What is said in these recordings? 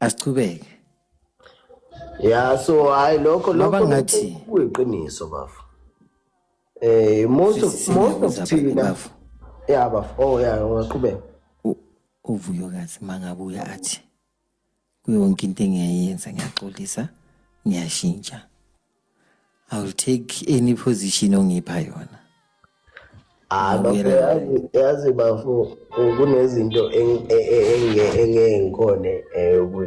Asichubeke. Yeah, so I lokho Ngabangathi kuyiqiniso bafu. Most of thina bafu. yeah bafu. Oh yeah, ungaqhubeka. Uvuyokazi mangabuya athi kuyonke into engiyayenza ngiyaxolisa ngiyashintsha. I will take any position ongipha yona. Yazi bafu kunezinto engikhone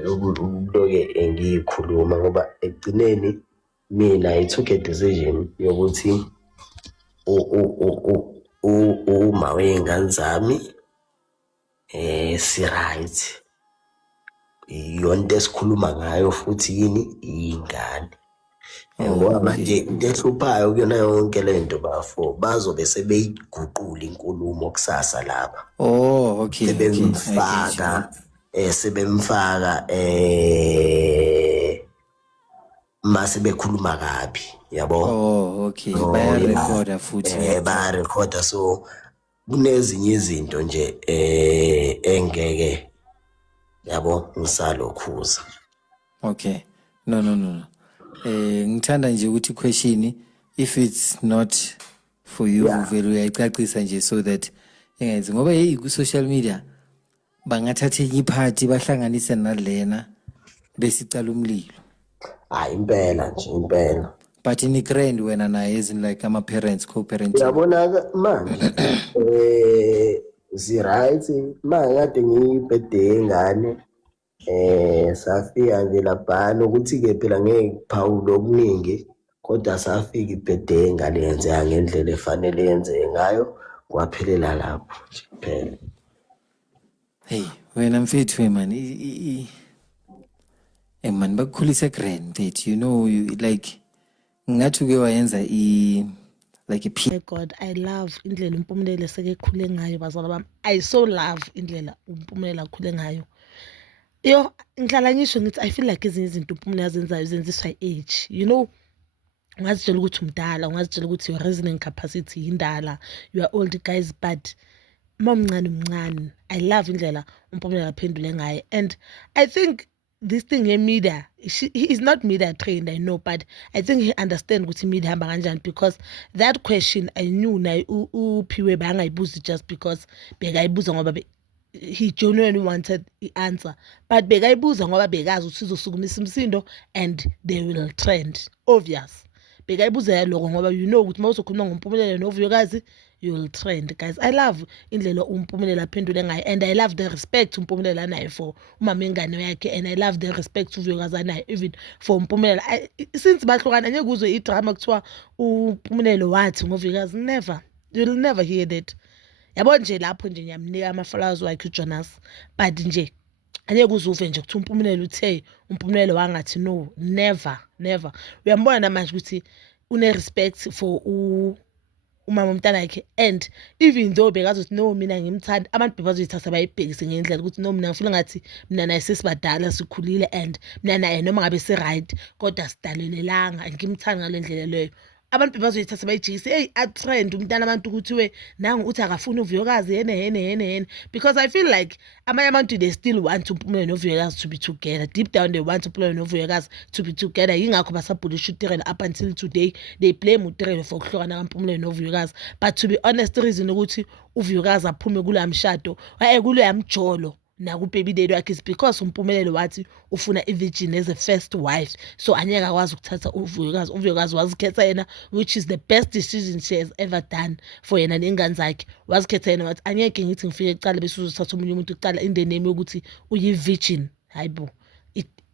ukuloke engiyikhuluma ngoba egcineni mina I took a decision yokuthi uma wey'ngane zami si right yonto esikhuluma ngayo futhi yini iy'ngane. Ngoba manje into ehluphayo kuyona yonke lento bafo bazobe sebeyiguqula inkulumo kusasa lapha. Okay. Sebemfaka mase bekhuluma kabi yabo. Okay. Bayarekhoda futhi. Bayarekhoda, so kunezinye izinto nje engeke yabo ngisalokhuza. Okay. No. Ngithanda nje ukuthi question if it's not for you vele uyayicacisa nje so that engenzi ngoba ku social media bangathatha iphathi bahlanganise nalena besicala umlilo. Impela nje. But in grand wena naye as in like ama parents co-parenting. Uyabona manje zi right mangade ngiyibhede ingane safika nje laphana ukuthi-ke phela ngeke kuphawule okuningi kodwa safika ibhede ingane yenzeka ngendlela efanele yenzeke ngayo kwaphelela lapho nje phela. Hey wena mfethu man man bakukhulisa grand mfethu, you know, you like ngathi ke wayenza like a God, I love indlela uMpumelelo sekekhule ngayo bazalwa bami. I so love indlela uMpumelelo akhule ngayo. Yo ngihlala ngisho ngithi I feel like ezinye izinto uMpumelelo azenzayo zenziswa age. You know, ungazitshela ukuthi umdala, ungazitshela ukuthi your reasoning capacity indala, you are old guys, but mncane. I love indlela uMpumelelo aphendule ngayo, and I think this thing in media, he is not media trained, I know, but I think he understands what media hamba kanjani, because that question I knew na uphiwe bangayibuzi just because bekayibuza ngoba he genuinely wanted the answer, but bekayibuza ngoba bekazi ukuthi uzosukumisa umsindo and they will trend, obvious. Bekayibuza lokho ngoba you know ukuthi mawuzokhuluma ngoMpumelelo noVuyokazi you will trend. Guys, I love indlela uMpumelelo aphendule ngayo, and I love the respect uMpumelelo anayo for umama ingane yakhe, and I love the respect uVuyokazi anayo even for uMpumelelo. Since bahlukana angeke uzwe idrama kuthiwa uMpumelelo wathi ngoVuyokazi, never, you'll never hear that. Yabo nje lapho nje ngiyamnika ama-flowers wakhe uJonas, but nje angeke uzuve nje ukuthi uMpumelelo uthe uMpumelelo wangathi no, never. Uyambona namanje ukuthi une-respect for umama umntana yakhe, and even though bekazothi no mina ngimthanda, abantu bazoyithatha bayibhekise ngendlela ukuthi no mina ngifuna ngathi mina naye sesibadala sikhulile and mina naye noma ngabe si-right kodwa sidalelelanga, ngimthanda ngale ndlela leyo. Abantu bazoyithatha bayijikise a-trend umntana abantu ukuthi nangu uthi akafuni uVuyokazi yene, because I feel like amanye abantu they still want uMpumelelo noVuyokazi to be together. Deep down they want uMpumelelo noVuyokazi to be together. Yingakho basabhulisha uTirelo up until today. They blame uTirelo for ukuhlukana kaMpumelelo noVuyokazi, but to be honest reason ukuthi uVuyokazi aphume kula mshado kule yamjolo nakubaby daddy wakhe is because uMpumelelo wathi ufuna iVirgin as a first wife, so anyeka akwazi ukuthatha uVuyokazi wazikhetha yena, which is the best decision she has ever done for yena nengane zakhe. Wazikhetha yena wathi anyeke ngithi ngifike ekuqala bese uzothatha omunye umuntu ekuqala in the name yokuthi uyiVirgin. Hayibo,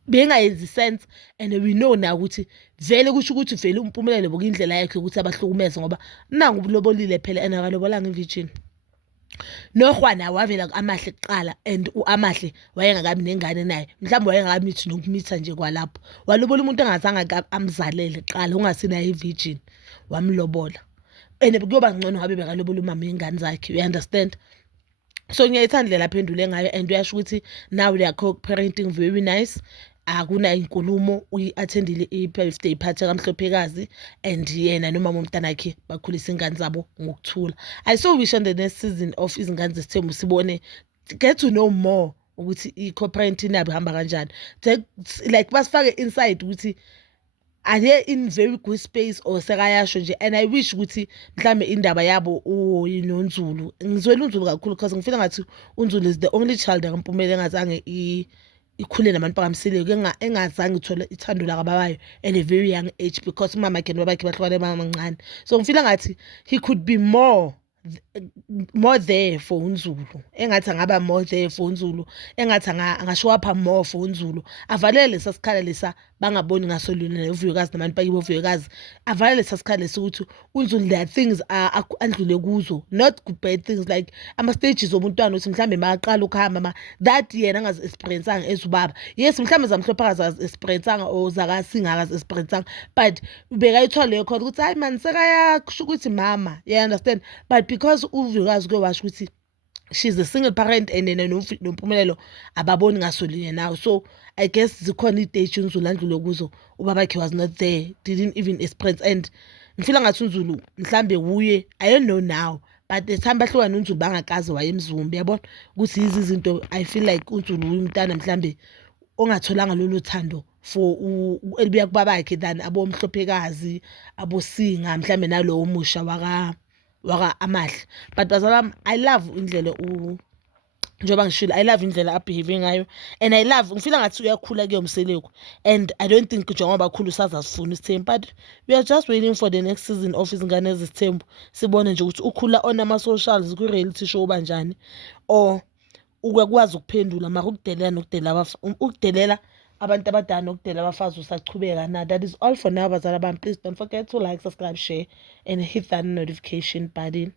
bengayenzi sense, and we know na ukuthi vele kusho ukuthi vele uMpumelelo bokuyindlela yakhe ukuthi abahlukumeze ngoba nangu ubulobolile phela and akalobolanga iVirgin. Nohwana wavela Amahle kuqala, and uAmahle wayengakabi nengane naye, mhlawumbe wayengakamithi nokumitha nje kwalapho, walobola umuntu engazange amzalele kuqala ungasinayo iVirgin, wamlobola, and kuyoba ngcono ngabe bekalobola umama ingane zakhe. You understand? So ngiyayithanda indlela aphendule ngayo, and uyasho ukuthi now they are co-parenting very nice. Akuna inkulumo, uyi-attendile i-birthday party kaMhlophekazi, and yena nomama umntana wakhe bakhulisa ingane zabo ngokuthula. I so wish on the next season of izingane zesithembu sibone, get to know more ukuthi i-co-parenting yabo ihamba kanjani. Like basifake inside ukuthi are they in very good space or sekayasho nje. And I wish ukuthi mhlambe indaba yabo noNzulu ngizwela uNzulu kakhulu because ngifila ngathi uNzulu is the only child kaMpumela engazange ikhule nabantu bakaMsile engazange ithola ithando lakababayo at a very young age because umama yakhe nobabakhe bahlukane bamancane. So ngifila ngathi he could be more there for uNzulu, engathi angaba more there for uNzulu, engathi angashow up more for uNzulu, avalele lesa sikhala lesa bangaboni ngaso lona uVuyokazi nabantu bakibo uVuyokazi, avalele lesa sikhala lesa ukuthi uNzulu there are things andlule kuzo, not bad things like ama stages obuntwana uthi mhlambe bayaqala ukuhamba that yena angazi experienceanga ezubaba. Yes mhlambe zamhlopha akazi experienceanga o zakasinga akazi experienceanga, but bekayithola leyo khona ukuthi hayi man sekayasho ukuthi mama, you understand. But because uVuyokazi kwasho ukuthi she's a single parent and then noMpumelelo ababoni ngasolinye now, so I guess zikhona iteji uNzulu andlule kuzo ubabakhe was not there, didn't even experience. And ngifila ngathi uNzulu mhlambe wuye, I don't know now, but the time bahlukana uNzulu bangakaze wayemzumbi, yabona ukuthi izinto I feel like uNzulu umntana mhlambe ongatholanga lolu thando for elibuya kubabakhe than abomhlophekazi abosinga mhlambe nalowo musha waka Amahle. But bazalami, I love indlela njoba ngishilo, I love indlela abehave ngayo, and I love ngifila ngathi uyakhula ke uMseleko, and I don't think njengoba bakhulu sazasifuna isithembu, but we are just waiting for the next season of izingane ezisithembu sibone nje ukuthi ukhula on ama socials ku reality show banjani or ukwazi ukuphendula mara ukudelela abantu abadala nokudela abafazi usachubeka na. That is all for now bazala bami. Please don't forget to like, subscribe, share and hit that notification button.